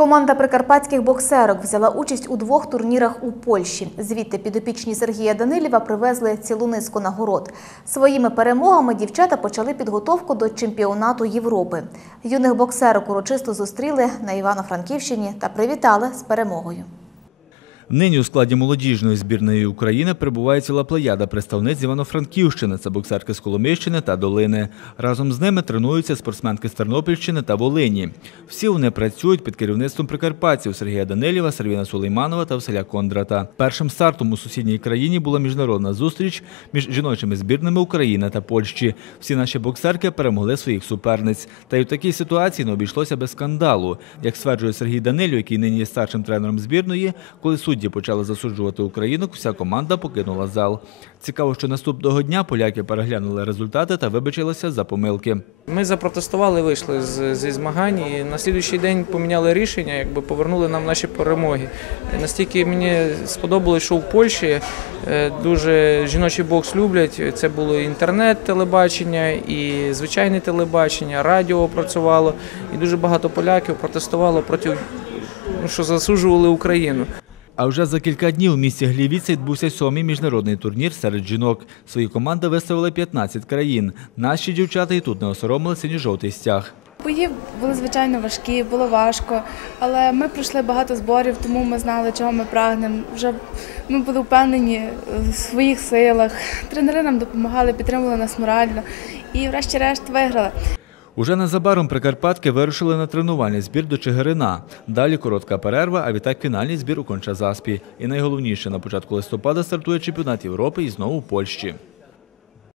Команда прикарпатських боксерок взяла участь у двох турнірах у Польщі. Звідти підопічні Сергія Данилєва привезли цілу низку нагород. Своїми перемогами дівчата почали підготовку до чемпіонату Європи. Юних боксерок урочисто зустріли на Івано-Франківщині та привітали з перемогою. Нині у складі молодіжної збірної України перебуває ціла плеяда представниць Івано-Франківщини. Це боксерки з Коломийщини та Долини. Разом з ними тренуються спортсменки з Тернопільщини та Волині. Всі вони працюють під керівництвом прикарпатців Сергія Данилєва, Сервіна Сулейманова та Василя Кондрата. Першим стартом у сусідній країні була міжнародна зустріч між жіночими збірними України та Польщі. Всі наші боксерки перемогли своїх суперниць. Та й в такій ситуації не обійшлося без скандалу. Як стверджує Сергій Данилю, який нині є старшим тренером збірної, коли судді почали засуджувати українок, вся команда покинула зал. Цікаво, що наступного дня поляки переглянули результати та вибачилися за помилки. Ми запротестували, вийшли з, зі змагань і на слідуючий день поміняли рішення, якби повернули нам наші перемоги. Настільки мені сподобалось, що в Польщі е, дуже жіночий бокс люблять. Це було інтернет, телебачення, і звичайне телебачення, радіо працювало, і дуже багато поляків протестувало проти, ну, що засуджували Україну. А вже за кілька днів у місті Глівіце відбувся сьомий міжнародний турнір серед жінок. Свої команди виставили 15 країн. Наші дівчата і тут не осоромили синьо-жовтий стяг. Бої були звичайно важкі, було важко, але ми пройшли багато зборів, тому ми знали, чого ми прагнемо. Вже ми були впевнені в своїх силах. Тренери нам допомагали, підтримували нас морально і, врешті-решт, виграли. Уже незабаром прикарпатки вирушили на тренувальний збір до Чигирина. Далі коротка перерва, а відтак фінальний збір у Кончазаспі. І найголовніше, на початку листопада стартує чемпіонат Європи і знову Польщі.